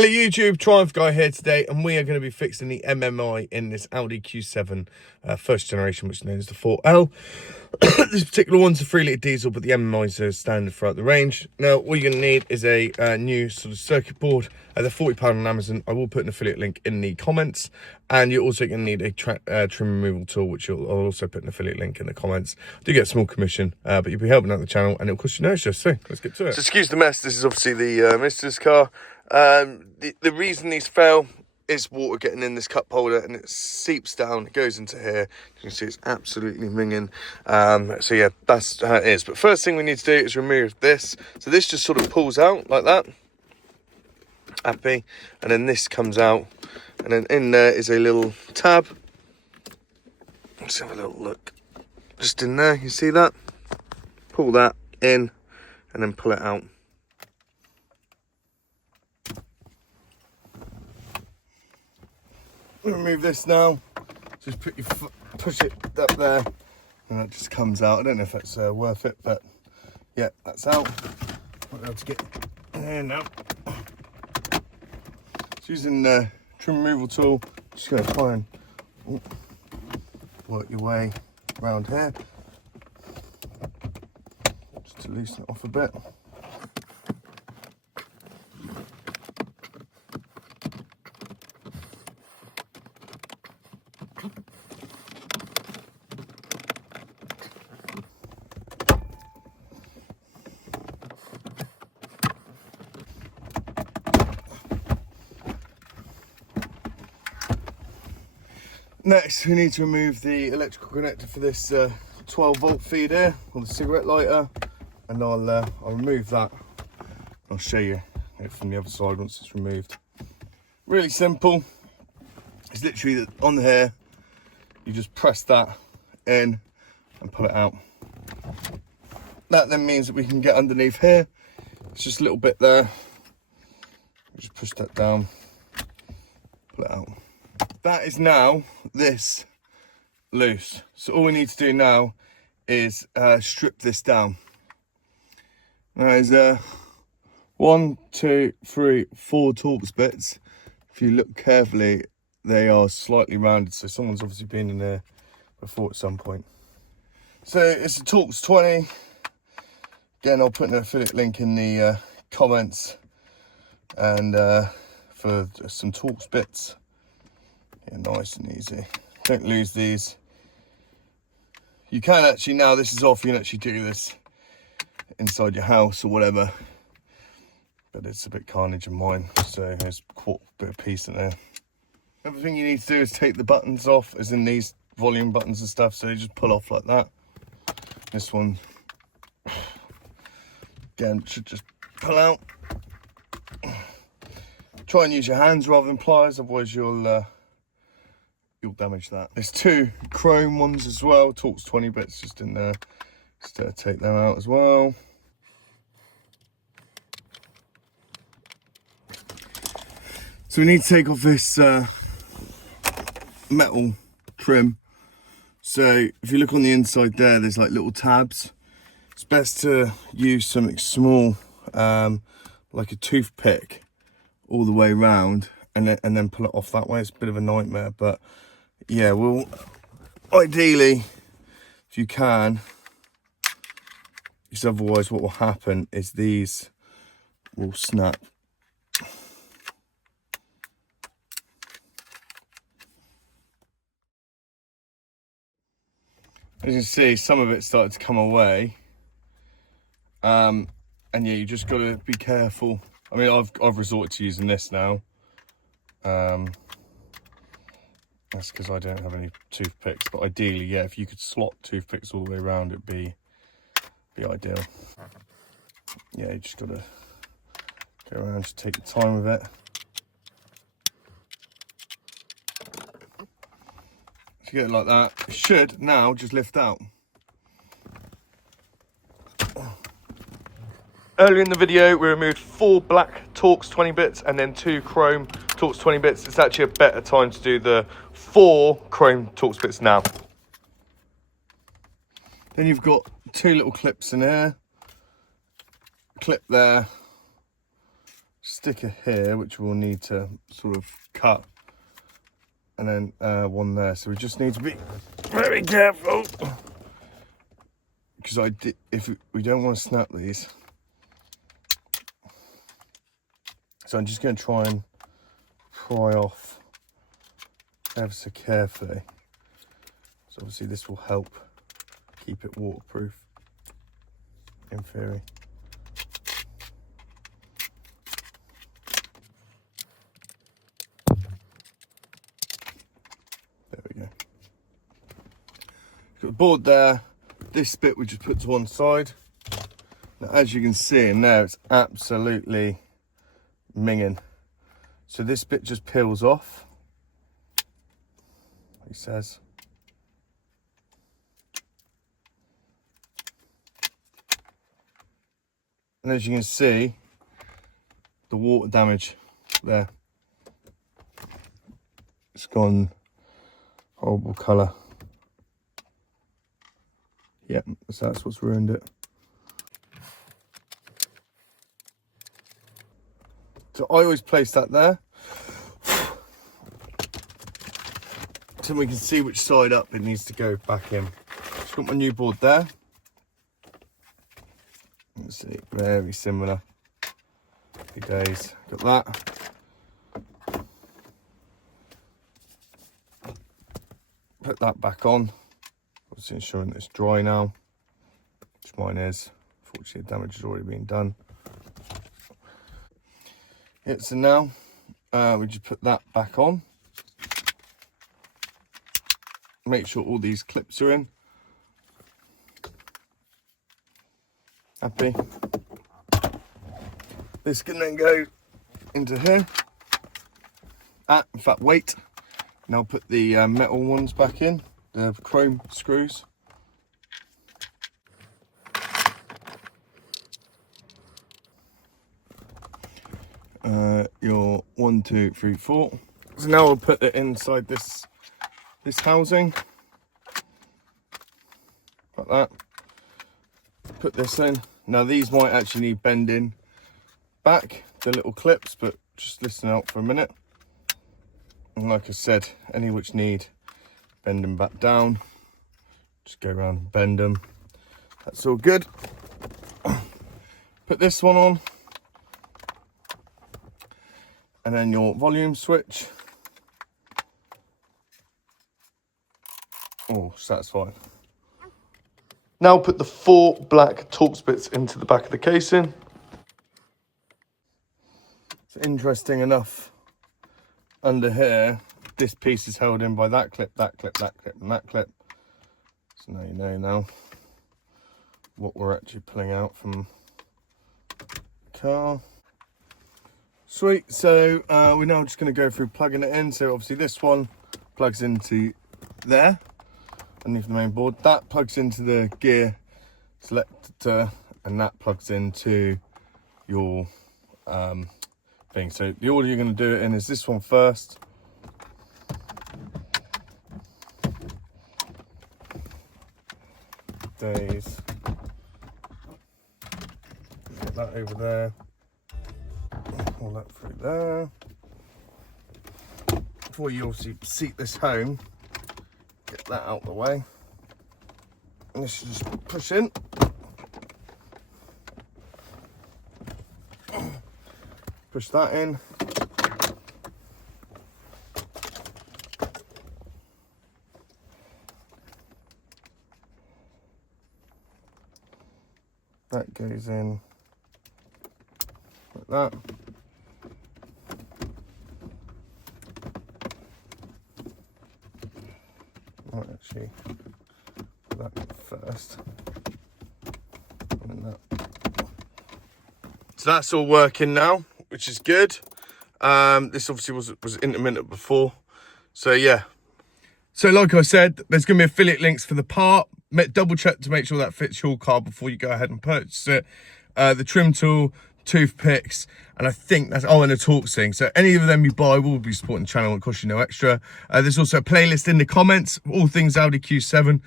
Hello YouTube, Triumph Guy here today, and we are going to be fixing the MMI in this Audi Q7 First Generation, which is known as the 4L. This particular one's a 3-litre diesel, but the MMI is standard throughout the range. Now, all you're going to need is a new sort of circuit board. They're £40 on Amazon. I will put an affiliate link in the comments, and you're also going to need a trim removal tool, which I'll also put an affiliate link in the comments. Do get a small commission, but you'll be helping out the channel, and it'll cost you no extra. So let's get to it. So excuse the mess. This is obviously the Mister's car. The reason these fell is water getting in this cup holder, and it seeps down, it goes into here. You can see it's absolutely minging. So yeah, that's how it is. But first thing we need to do is remove this. So this just sort of pulls out like that. Happy. And then this comes out. And then in there is a little tab. Let's have a little look. Just in there, you see that? Pull that in and then pull it out. Remove this now. Just put your foot, push it up there, and that just comes out. I don't know if that's worth it, but yeah, that's out. Might be able to get in here now. Just using the trim removal tool. Just going to try and work your way around here, just to loosen it off a bit. Next, we need to remove the electrical connector for this 12-volt feed here, or the cigarette lighter, and I'll remove that. I'll show you it from the other side once it's removed. Really simple. It's literally on here. You just press that in and pull it out. That then means that we can get underneath here. It's just a little bit there. Just push that down, pull it out. That is now this loose. So all we need to do now is strip this down. Now there's 1, 2, 3, 4 Torx bits. If you look carefully, they are slightly rounded, so someone's obviously been in there before at some point. So it's a Torx 20. Again, I'll put an affiliate link in the comments, and for some Torx bits. Yeah, nice and easy. Don't lose these. You can actually, now this is off, you can actually do this inside your house or whatever, but it's a bit carnage in mine, so there's quite a bit of piece in there. Another thing you need to do is take the buttons off, as in these volume buttons and stuff, so you just pull off like that. This one, again, should just pull out. Try and use your hands rather than pliers, otherwise you'll damage that. There's 2 chrome ones as well, Torx 20 bits just in there. Just take them out as well. So we need to take off this metal trim. So if you look on the inside there, there's like little tabs. It's best to use something small, like a toothpick, all the way around, and then pull it off that way. It's a bit of a nightmare, but yeah, well, ideally, if you can, because otherwise what will happen is these will snap. As you can see, some of it started to come away, and yeah, you just got to be careful. I mean, I've resorted to using this now. That's because I don't have any toothpicks, but ideally, yeah, if you could slot toothpicks all the way around, it'd be ideal. Yeah, you just got to go around, just take your time with it. If you get it like that, it should now just lift out. Earlier in the video, we removed 4 black Torx 20 bits and then 2 chrome Torx 20 bits. It's actually a better time to do the 4 chrome Torx bits now. Then you've got 2 little clips in here, clip there, sticker here, which we'll need to sort of cut, and then one there. So we just need to be very careful, because if we don't want to snap these. So I'm just going to try and pry off ever so carefully. So obviously this will help keep it waterproof, in theory. There we go. Got the board there. This bit we just put to one side. Now, as you can see in there, it's absolutely minging. So this bit just peels off, he says. And as you can see, the water damage there. It's gone horrible colour. Yep, so that's what's ruined it. So I always place that there, so we can see which side up it needs to go back in. Just got my new board there. Let's see, very similar. Happy days. Got that. Put that back on. Obviously ensuring that it's dry now, which mine is. Fortunately, the damage has already been done. Yeah, so now we just put that back on. Make sure all these clips are in. Happy. This can then go into here. In fact, wait. Now put the metal ones back in, the chrome screws. Your 1, 2, 3, 4. So now we'll put it inside this housing, like that. Put this in. Now these might actually need bending back, the little clips, but just listen out for a minute. And like I said, any which need bending back down, just go around and bend them. That's all good. Put this one on. And then your volume switch. Oh, satisfying. Now put the 4 black Torx bits into the back of the casing. It's interesting enough, under here, this piece is held in by that clip, that clip, that clip, and that clip. So now you know now what we're actually pulling out from the car. Sweet, so we're now just going to go through plugging it in. So obviously this one plugs into there, underneath the main board. That plugs into the gear selector, and that plugs into your thing. So the order you're going to do it in is this one first. Days. Get that over there. Pull that through there. Before you obviously seat this home, get that out of the way. And this should just push in. Push that in. That goes in like that. Might actually put that first. And then that. So that's all working now, which is good. This obviously was intermittent before. So yeah. So like I said, there's going to be affiliate links for the part. Double check to make sure that fits your car before you go ahead and purchase it. The trim tool, toothpicks, and I think that's, and a Torx thing. So any of them you buy will be supporting the channel and cost you no extra. There's also a playlist in the comments, all things Audi Q7.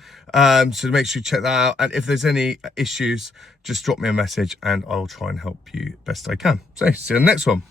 So make sure you check that out. And if there's any issues, just drop me a message and I'll try and help you best I can. So see you in the next one.